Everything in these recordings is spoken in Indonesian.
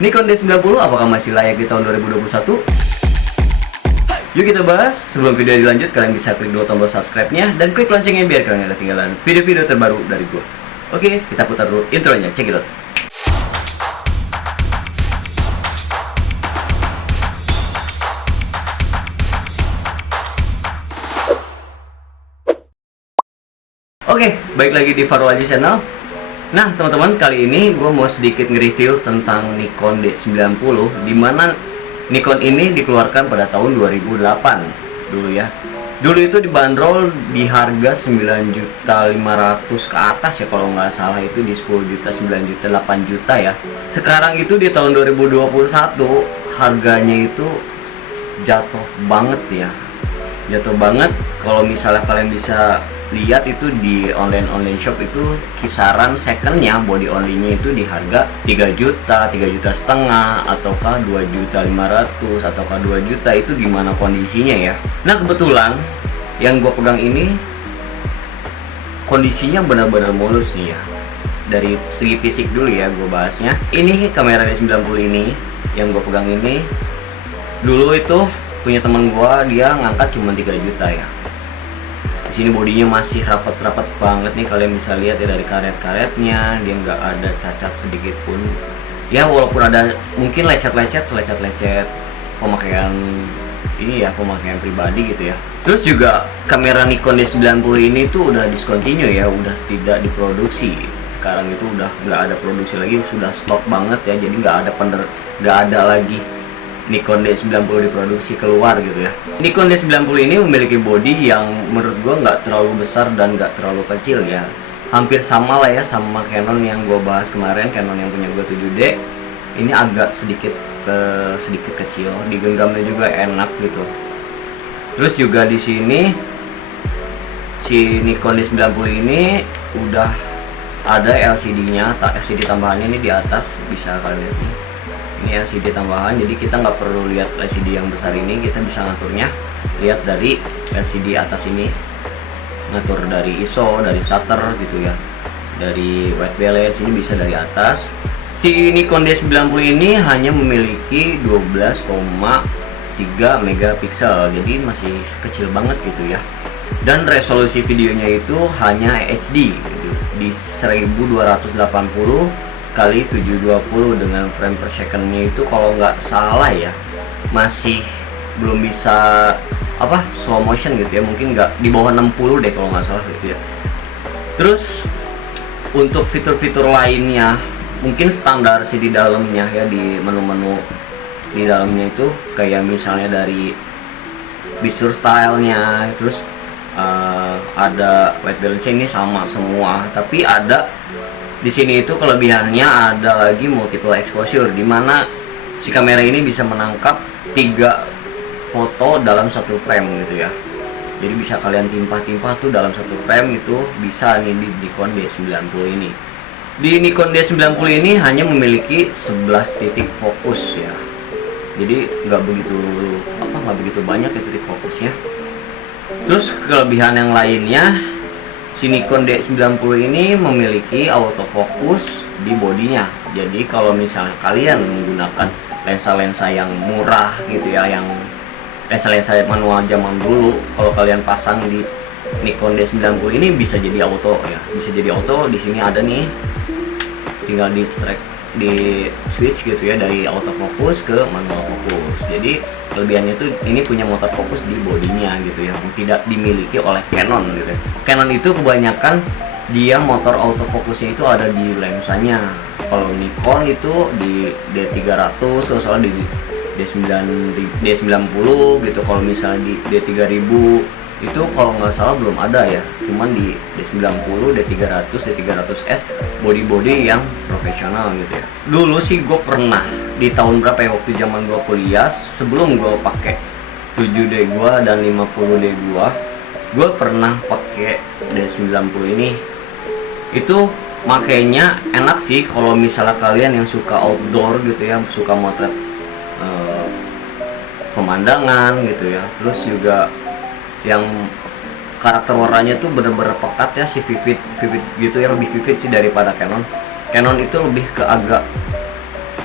Nikon D90 apakah masih layak di tahun 2021? Yuk kita bahas. Sebelum video dilanjut, kalian bisa klik dulu tombol subscribe-nya dan klik loncengnya biar kalian gak ketinggalan video-video terbaru dari gue. Oke, kita putar dulu intronya, check it out. Oke, baik lagi di Farul Aziz Channel. Nah teman-teman, kali ini gue mau sedikit nge-review tentang Nikon D90, dimana Nikon ini dikeluarkan pada tahun 2008 dulu ya. Dulu itu dibanderol di harga 9.500.000 ke atas ya, kalau nggak salah itu di 10 juta, 9 juta, 8 juta ya. Sekarang itu di tahun 2021 harganya itu jatuh banget ya. Jatuh banget. Kalau misalnya kalian bisa lihat itu di online shop itu kisaran secondnya body only-nya itu di harga 3 juta, 3 juta setengah, ataukah 2.500.000 ataukah 2 juta, itu gimana kondisinya ya. Nah kebetulan yang gue pegang ini kondisinya benar-benar mulus nih ya. Dari segi fisik dulu ya gue bahasnya. Ini kamera D90 ini yang gue pegang ini dulu itu punya teman gue, dia ngangkat cuma 3 juta ya. Di sini bodinya masih rapat-rapat banget nih, kalian bisa lihat ya dari karet-karetnya, dia nggak ada cacat sedikit pun. Ya walaupun ada mungkin lecet-lecet pemakaian ini ya, pemakaian pribadi gitu ya. Terus juga kamera Nikon D90 ini tuh udah discontinue ya, udah tidak diproduksi. Sekarang itu udah nggak ada produksi lagi, sudah stop banget ya. Jadi nggak ada lagi Nikon D90 diproduksi keluar gitu ya. Nikon D90 ini memiliki body yang menurut gua nggak terlalu besar dan nggak terlalu kecil ya. Hampir sama lah ya sama Canon yang gua bahas kemarin, Canon yang punya gua 7D. Ini agak sedikit kecil, digenggamnya juga enak gitu. Terus juga di sini si Nikon D90 ini udah ada LCD-nya, LCD tambahannya ini di atas, bisa kalian lihat nih. Ini LCD tambahan, jadi kita nggak perlu lihat LCD yang besar ini, kita bisa ngaturnya lihat dari LCD atas ini, ngatur dari ISO, dari shutter gitu ya, dari white balance ini bisa dari atas. Si Nikon D90 ini hanya memiliki 12,3 megapiksel, jadi masih kecil banget gitu ya. Dan resolusi videonya itu hanya HD gitu, di 1280 kali 720 dengan frame per secondnya itu kalau nggak salah ya masih belum bisa slow motion gitu ya, mungkin nggak di bawah 60 deh kalau nggak salah gitu ya. Terus untuk fitur-fitur lainnya mungkin standar sih di dalamnya ya, di menu-menu di dalamnya itu kayak misalnya dari picture stylenya, terus ada white balance ini sama semua, tapi ada di sini itu kelebihannya ada lagi multiple exposure, dimana si kamera ini bisa menangkap 3 foto dalam satu frame gitu ya. Jadi bisa kalian timpah-timpah tuh dalam satu frame, itu bisa nih di Nikon D90 ini. Di Nikon D90 ini hanya memiliki 11 titik fokus ya. Jadi nggak begitu banyak ya titik fokusnya. Terus kelebihan yang lainnya, si Nikon D90 ini memiliki autofocus di bodinya. Jadi kalau misalnya kalian menggunakan lensa-lensa yang murah gitu ya, yang lensa-lensa manual zaman dulu, kalau kalian pasang di Nikon D90 ini bisa jadi auto ya. Bisa jadi auto, di sini ada nih, tinggal di switch gitu ya, dari autofocus ke manual fokus. Jadi kelebihannya tuh ini punya motor fokus di bodinya gitu ya, yang tidak dimiliki oleh Canon gitu ya. Canon itu kebanyakan dia motor autofokusnya itu ada di lensanya. Kalau Nikon itu di D300, kalau soalnya di D90 gitu. Kalau misalnya di D3000 itu kalau nggak salah belum ada ya, cuman di D90, D300, D300S body yang profesional gitu ya. Dulu sih gue pernah di tahun berapa ya, waktu zaman gue kuliah, sebelum gue pakai 7D gue dan 50D gue pernah pakai D90 ini. Itu makanya enak sih kalau misalnya kalian yang suka outdoor gitu ya, suka motret pemandangan gitu ya. Terus juga yang karakter warnanya tuh bener-bener pekat ya, si vivid gitu ya, lebih vivid sih daripada Canon. Canon itu lebih ke agak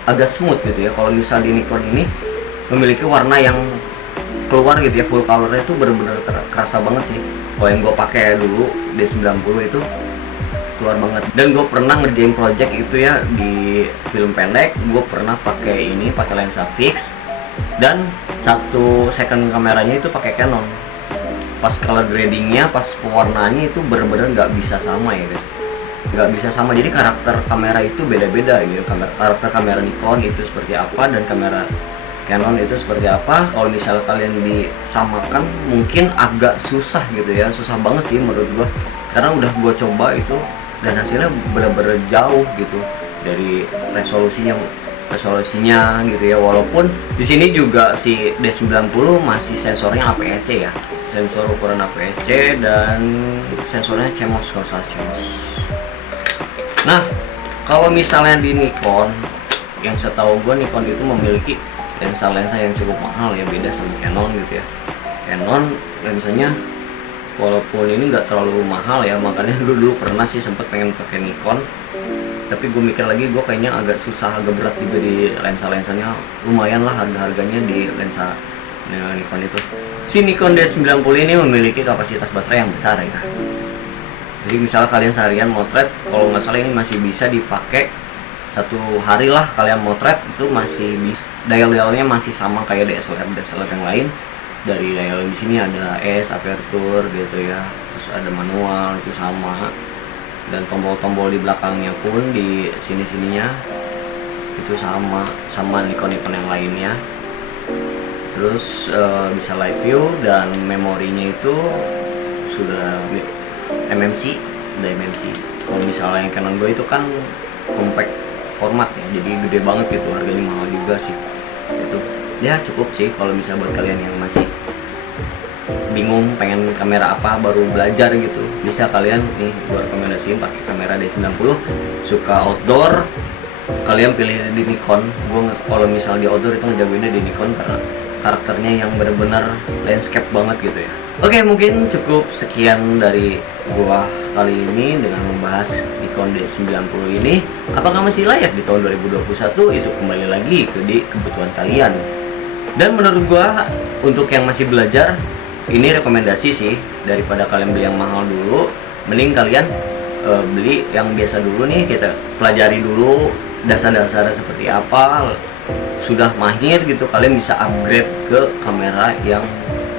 agak smooth gitu ya. Kalau misal di Nikon ini memiliki warna yang keluar gitu ya, full colornya itu bener-bener kerasa banget sih. Kalau yang gue pakai dulu D90 itu keluar banget. Dan gue pernah ngerjain project itu ya di film pendek, gue pernah pakai lensa fix, dan satu second kameranya itu pakai Canon. Pas color gradingnya, pas pewarnaannya itu bener-bener nggak bisa sama ya guys, nggak bisa sama. Jadi karakter kamera itu beda-beda gitu. Karakter kamera Nikon itu seperti apa dan kamera Canon itu seperti apa. Kalau misal kalian disamakan mungkin agak susah gitu ya, susah banget sih menurut gua, karena udah gua coba itu dan hasilnya bener-bener jauh gitu dari resolusinya gitu ya. Walaupun di sini juga si D90 masih sensornya APS-C ya, sensor ukuran APS-C, dan sensornya CMOS kalau salah, CMOS. Nah, kalau misalnya di Nikon, yang setahu gue Nikon itu memiliki lensa-lensa yang cukup mahal ya, beda sama Canon gitu ya. Canon lensanya walaupun ini nggak terlalu mahal ya, makanya gue dulu pernah sih sempet pengen pakai Nikon, tapi gue mikir lagi, gue kayaknya agak susah, agak berat juga di lensa-lensanya. Lumayan lah harga-harganya di lensa Nikon itu. Si Nikon D90 ini memiliki kapasitas baterai yang besar ya. Jadi misalnya kalian seharian motret, kalau nggak salah ini masih bisa dipakai 1 hari lah kalian motret, itu masih bisa. Dial-dialnya masih sama kayak DSLR yang lain. Dari dial di sini ada S, aperture gitu ya, terus ada manual itu sama, dan tombol-tombol di belakangnya pun di sini-sininya itu sama Nikon yang lainnya. Terus bisa live view, dan memorinya itu sudah MMC, udah MMC. Kalau misalnya yang Canon gue itu kan compact format ya, jadi gede banget gitu, harganya mahal juga sih. Itu ya cukup sih kalau bisa buat kalian yang masih bingung pengen kamera apa, baru belajar gitu, bisa kalian nih gue rekomendasiin pakai kamera D90. Suka outdoor, kalian pilih di Nikon. Gue kalau misal di outdoor itu ngejagoinnya di Nikon karena karakternya yang benar-benar landscape banget gitu ya. Oke, mungkin cukup sekian dari gua kali ini dengan membahas Nikon D90 ini. Apakah masih layak di tahun 2021? Itu kembali lagi ke kebutuhan kalian. Dan menurut gua untuk yang masih belajar, ini rekomendasi sih, daripada kalian beli yang mahal dulu, mending kalian beli yang biasa dulu nih. Kita pelajari dulu dasar-dasarnya seperti apa. Sudah mahir gitu, kalian bisa upgrade ke kamera yang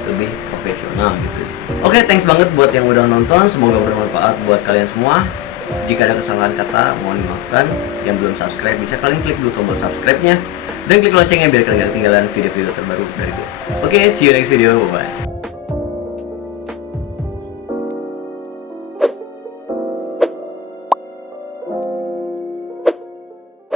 lebih profesional gitu. Oke, thanks banget buat yang udah nonton, semoga bermanfaat buat kalian semua. Jika ada kesalahan kata, mohon dimaafkan. Yang belum subscribe, bisa kalian klik dulu tombol subscribe-nya dan klik loncengnya biar kalian gak ketinggalan video-video terbaru dari gue. Oke, see you next video, bye bye.